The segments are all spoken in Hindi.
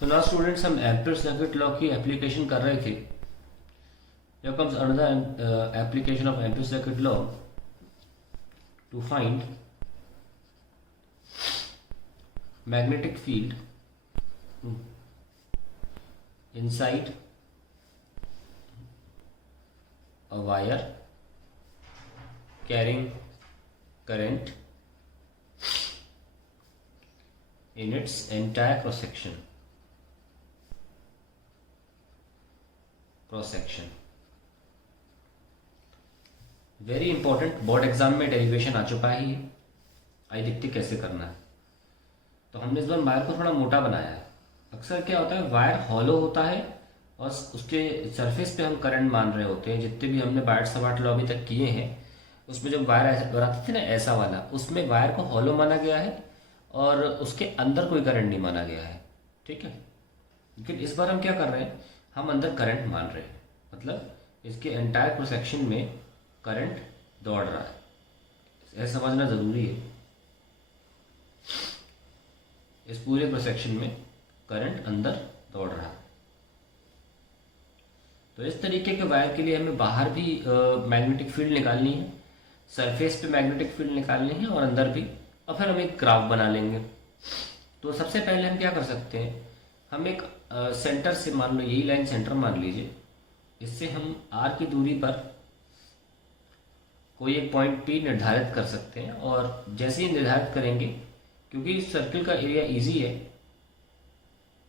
So now students हम एम्पीयर सर्किट लॉ की एप्लीकेशन कर रहे थे. Here comes another application of ampere circuit law to find magnetic field inside a wire carrying current in its entire cross section. Very important, board exam में डेरिवेशन आ चुका है ये. आई देखते कैसे करना है. तो हमने इस बार वायर को थोड़ा मोटा बनाया है. अक्सर क्या होता है, वायर हॉलो होता है और उसके सरफेस पे हम करंट मान रहे होते हैं. जितने भी हमने बायट सवाट लॉ अभी तक किए हैं उसमें जो वायर ऐसा बनाते थे ना, ऐसा वाला, उसमें वायर को हॉलो माना गया है और उसके अंदर कोई करंट नहीं माना गया है. ठीक है, लेकिन इस बार हम क्या कर रहे हैं, हम अंदर करंट मान रहे हैं. मतलब इसके एंटायर क्रॉस सेक्शन में करंट दौड़ रहा है. यह समझना ज़रूरी है. इस पूरे क्रॉस सेक्शन में करंट अंदर दौड़ रहा है. तो इस तरीके के वायर के लिए हमें बाहर भी मैग्नेटिक फील्ड निकालनी है, सरफेस पे मैग्नेटिक फील्ड निकालनी है और अंदर भी. और फिर हम एक ग्राफ बना लेंगे. तो सबसे पहले हम क्या कर सकते हैं, हम एक सेंटर से, मान लो यही लाइन सेंटर मान लीजिए, इससे हम आर की दूरी पर कोई एक पॉइंट पी निर्धारित कर सकते हैं. और जैसे ही निर्धारित करेंगे, क्योंकि सर्किल का एरिया इजी है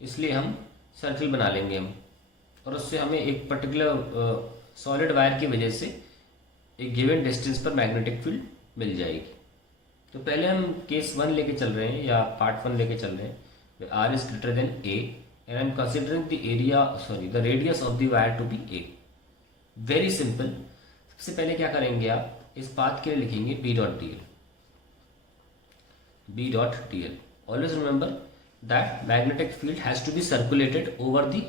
इसलिए हम सर्किल बना लेंगे हम. और उससे हमें एक पर्टिकुलर सॉलिड वायर की वजह से एक गिवन डिस्टेंस पर मैग्नेटिक फील्ड मिल जाएगी. तो पहले हम केस 1 लेके चल रहे हैं या पार्ट 1 लेके चल रहे हैं. R is greater than a and I am considering the area, sorry, the radius of the wire to be a. Very simple. सबसे पहले क्या करेंगे, आप इस पाथ के लिए लिखेंगे B dot d l. B dot d l. Always remember that magnetic field has to be circulated over the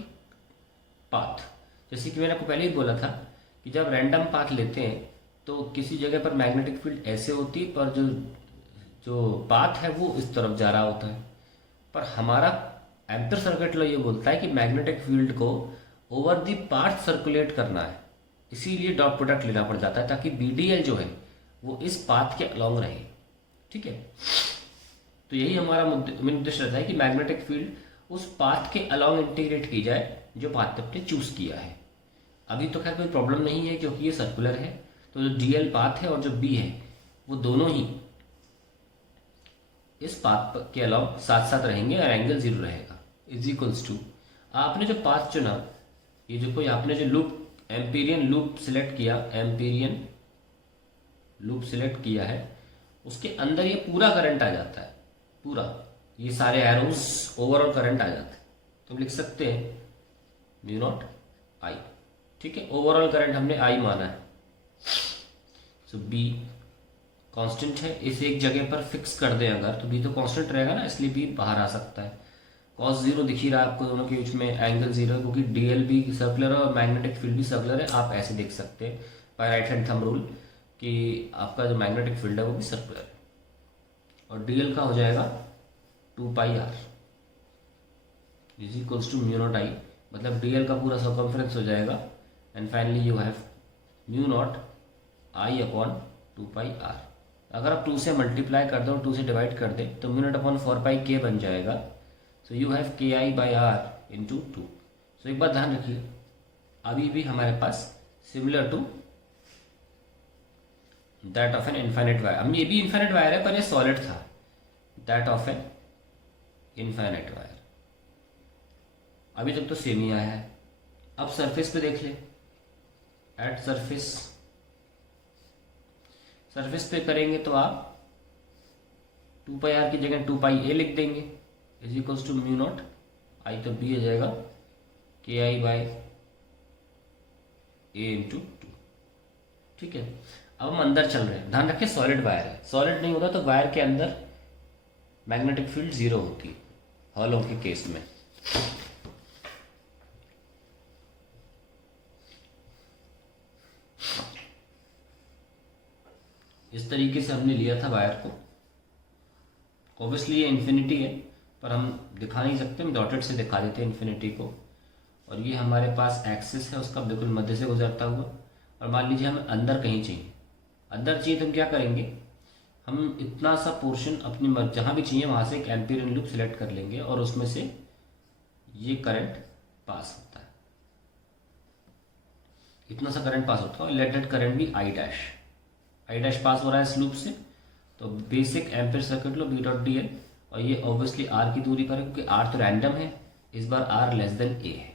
path. जैसे कि मैंने आपको पहले ही बोला था कि जब रैंडम पाथ लेते हैं तो किसी जगह पर मैग्नेटिक फील्ड ऐसे होती है, पर जो जो पाथ है वो इस तरफ जा रहा होता है. पर हमारा एम्पीयर सर्किट लॉ ये बोलता है कि मैग्नेटिक फील्ड को ओवर द पाथ सर्कुलेट करना है. इसीलिए डॉट प्रोडक्ट लेना पड़ जाता है ताकि BDL जो है वो इस पाथ के अलोंग रहे. ठीक है, तो यही हमारा मेन उद्देश्य रहता है कि मैग्नेटिक फील्ड उस पाथ के अलोंग इंटीग्रेट की जाए जो पाथ आपने चूज किया है. अभी तो खैर कोई प्रॉब्लम नहीं है क्योंकि ये सर्कुलर है. तो जो DL पाथ है और जो B है वो दोनों ही इस पाथ के अलावा साथ साथ रहेंगे और एंगल 0 रहेगा. इज इक्वल्स टू, आपने जो पाथ चुना, ये जो कोई आपने जो लूप, एम्पीरियन लूप सिलेक्ट किया, एम्पीरियन लूप सिलेक्ट किया है, उसके अंदर ये पूरा करंट आ जाता है. पूरा ये सारे एरोज ओवरऑल करंट आ जाते हैं. तो लिख सकते हैं म्यू नॉट आई. ठीक है, ओवरऑल करंट हमने आई माना है. सो बी कांस्टेंट है, इस एक जगह पर फिक्स कर दें अगर, तो बी तो कांस्टेंट रहेगा ना, इसलिए बी बाहर आ सकता है. cos 0 दिख ही रहा है आपको, दोनों के बीच में एंगल 0 है क्योंकि DL भी सर्कुलर है और मैग्नेटिक फील्ड भी सर्कुलर है. आप ऐसे देख सकते हैं by right hand thumb rule कि आपका जो मैग्नेटिक फील्ड है वो भी सर्कुलर है. और DL का हो जाएगा 2πr is equals to mu not I. मतलब DL का पूरा सर्कमफ्रेंस हो जाएगा and finally you have mu not I upon 2πr. अगर आप 2 से मल्टीप्लाई कर दो और 2 से डिवाइड कर दे तो म्यू नॉट अपॉन 4πk बन जाएगा. So you have KI/R into 2. So एक बात ध्यान रखिए, अभी भी हमारे पास similar to that of an infinite wire. अब ये भी इनफाइनाइट वायर है पर ये सॉलिड था. That of an infinite wire. अभी तक तो सेम ही आया है. अब सरफेस पे देख ले. एट सरफेस, सरफेस पे करेंगे तो आप 2πr की जगह 2πa लिख देंगे is equals to mu not I. तो बी हो जाएगा KI/A इंटू 2. ठीक है, अब हम अंदर चल रहे हैं. ध्यान रखें सॉलिड वायर है. सॉलिड नहीं होता तो वायर के अंदर मैग्नेटिक फील्ड 0 होती है हॉलो के केस में. इस तरीके से हमने लिया था वायर को. ऑब्वियसली ये इन्फिनिटी है पर हम दिखा नहीं सकते, हम डॉटेड से दिखा देते हैं इन्फिनिटी को। और ये हमारे पास एक्सिस है उसका बिल्कुल मध्य से गुजरता हुआ। और मान लीजिए हमें अंदर कहीं चाहिए, अंदर चाहिए तो हम क्या करेंगे, हम इतना सा पोर्शन अपनी जहाँ भी चाहिए वहाँ से एक एम्पीरियन लूप सिलेक्ट कर लेंगे और उसमें से ये करंट पास होता है, इतना सा करंट पास होता है। और लेट दैट करंट भी आई डैश पास हो रहा है इस लूप से। तो बेसिक एम्पेयर सर्किट लो बी डॉट डी एल, और ये ऑब्वियसली आर की दूरी पर है क्योंकि आर तो रैंडम है, इस बार आर लेस देन ए है,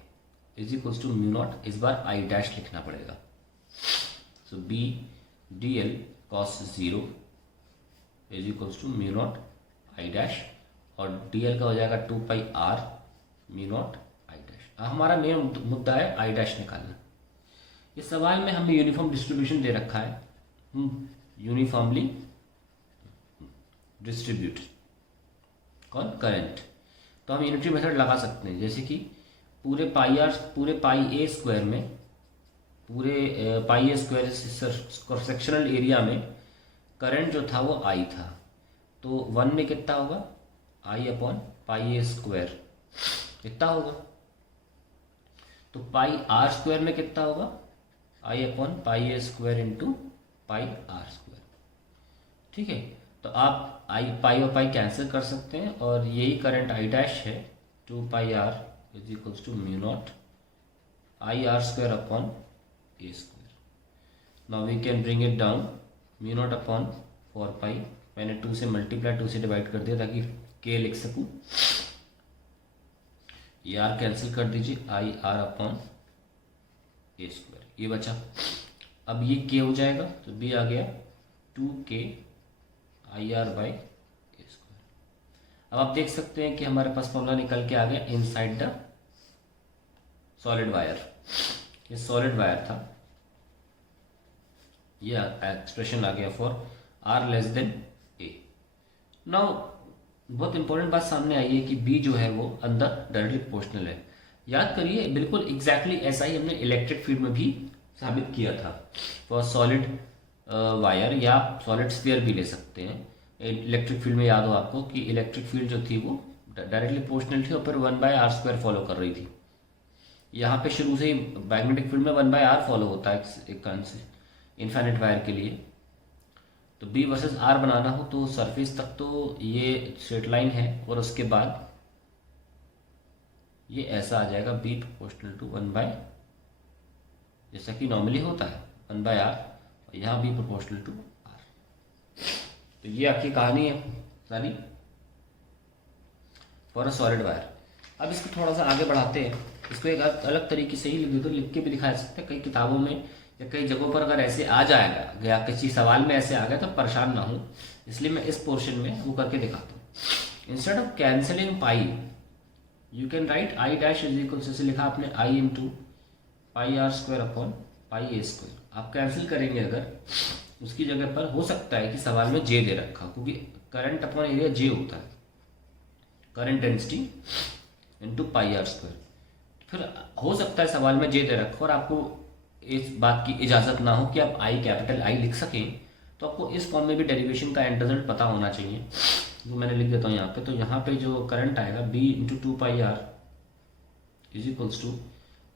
is equals to mu not, इस बार आई डैश लिखना पड़ेगा। So B D L cos zero is equals to mu not I dash, और डी एल का हो जाएगा 2 pi R mu not I dash. हमारा मेन मुद्दा है आई डैश निकालना। इस सवाल में हमें यूनिफॉर्म डिस्ट्रीब्यूशन दे रखा है, यूनिफॉर्मली डिस्ट्रीब्यूट कौन करंट। तो हम यूनिटरी मेथड लगा सकते हैं, जैसे कि पूरे पाई ए स्क्वायर में, पूरे पाई ए स्क्वायर सेक्शनल एरिया में करंट जो था वो आई था। तो 1 में कितना होगा, I upon pi A square कितना होगा। तो पाई आर स्क्वायर में कितना होगा, I upon pi A square into pi R square. ठीक है, तो आप आई पाई और पाई कैंसिल कर सकते हैं और यही करंट आई डैश है, 2 pi R is equals to mu not I R square upon A square. Now we can bring it down, mu not upon 4 pi, मैंने 2 से मल्टीप्लाई 2 से डिवाइड कर दिया ताकि के लिख सकूं। ये आर कैंसिल कर दीजिए, I R upon A square, ये बचा। अब ये के हो जाएगा तो बी आ गया 2k I R by A square. अब आप देख सकते हैं कि हमारे पास फॉर्मूला निकल के आ गया इनसाइड द सॉलिड वायर। ये सॉलिड वायर था, ये एक्सप्रेशन आ गया for R less than a. Now बहुत इंपॉर्टेंट बात सामने आई है कि बी जो है वो अंदर डायरेक्टली प्रोपोर्शनल है। याद करिए बिल्कुल एग्जैक्टली ऐसा ही हमने इलेक्ट्रिक फील्ड में भी साबित किया था फॉर सॉलिड वायर, या आप सॉलिड स्फीयर भी ले सकते हैं। इलेक्ट्रिक फील्ड में याद हो आपको कि इलेक्ट्रिक फील्ड जो थी वो डायरेक्टली प्रोपोर्शनल थी और फिर 1/r स्क्वायर फॉलो कर रही थी। यहाँ पे शुरू से ही मैग्नेटिक फील्ड में 1/r फॉलो होता है एक इनफाइनाइट वायर के लिए। तो बी वर्सेस आर बनाना हो तो सरफेस तक तो ये स्ट्रेट लाइन है और उसके बाद ये ऐसा आ जाएगा बी प्रोपोर्शनल टू 1/, जैसा कि नॉर्मली होता है 1/r, और यहाँ बी प्रोपोर्शनल टू आर। तो ये आपकी कहानी है सारी फॉर अ सॉलिड वायर। अब इसको थोड़ा सा आगे बढ़ाते हैं, इसको एक अलग तरीके से ही लिख दे, तो लिख के भी दिखा सकते हैं। कई किताबों में या कई जगहों पर अगर ऐसे आ जाएगा या किसी सवाल में ऐसे आ गया तो परेशान ना हो, इसलिए मैं इस पोर्शन में वो करके दिखाता हूँ। Instead of cancelling pi you can write I dash is equal से लिखा आपने I into pi R square upon pi A square. आप कैंसिल करेंगे अगर, उसकी जगह पर हो सकता है कि सवाल में जे दे रखा, क्योंकि करंट अपॉन एरिया जे होता है, current density into pi R square. फिर हो सकता है सवाल में जे दे रखा और आपको इस बात की इजाज़त ना हो कि आप आई कैपिटल आई लिख सकें, तो आपको इस फॉर्म में भी डेरिवेशन का एंड रिजल्ट पता होना चाहिए, जो मैंने लिख देता हूँ यहाँ पे। तो यहाँ पे जो करंट आएगा B into 2 pi R is equals to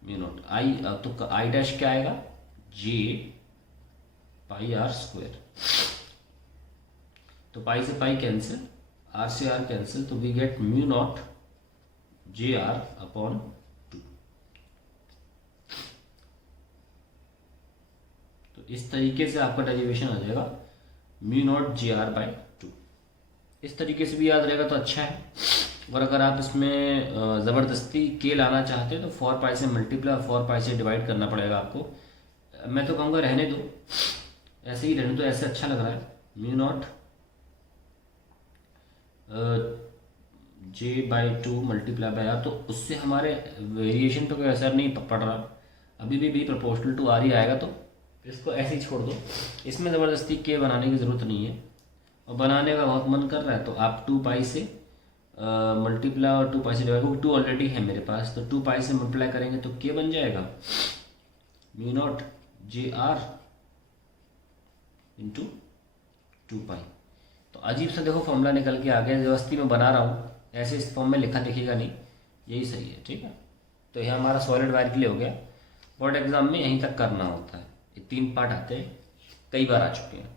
mu not I, तो आई डैश क्या आएगा, जे पाई आर स्क्वायर। तो पाई से पाई कैंसिल, आर से आर कैंसिल, तो we get mu naught J R upon 2। तो इस तरीके से आपका डेरिवेशन आ जाएगा mu naught J R by 2। इस तरीके से भी याद रहेगा तो अच्छा है। और अगर आप इसमें ज़बरदस्ती के लाना चाहते हैं तो 4 पाई से मल्टीप्लाई और 4 पाई से डिवाइड करना पड़ेगा आपको। मैं तो कहूँगा रहने दो, ऐसे ही रहने दो, ऐसे अच्छा लग रहा है। Mu naught J by 2 multiply by R, तो उससे हमारे वेरिएशन पे कोई असर नहीं पड़ रहा, अभी भी बी प्रोपोर्शनल टू आर ही आएगा। तो इसको ऐसे ही छोड़ दो, इसमें ज़बरदस्ती के बनाने की ज़रूरत नहीं है। और बनाने का बहुत मन कर रहा है तो आप 2 पाई से मल्टीप्लाई और 2 पाई से डिवाइड, क्योंकि 2 ऑलरेडी है मेरे पास, तो 2 पाई से मल्टीप्लाई करेंगे तो के बन जाएगा mu naught J are into 2 पाई। तो अजीब सा देखो फॉर्मूला निकल के आ गया, ज़बरदस्ती मैं बना रहा हूँ ऐसे इस फॉर्म में लिखा दिखेगा नहीं, यही सही है, ठीक है। तो यह हमारा सॉलिड वायर के लिए हो गया। बोर्ड एग्जाम में यहीं तक करना होता है, ये 3 पार्ट आते हैं, कई बार आ चुके हैं।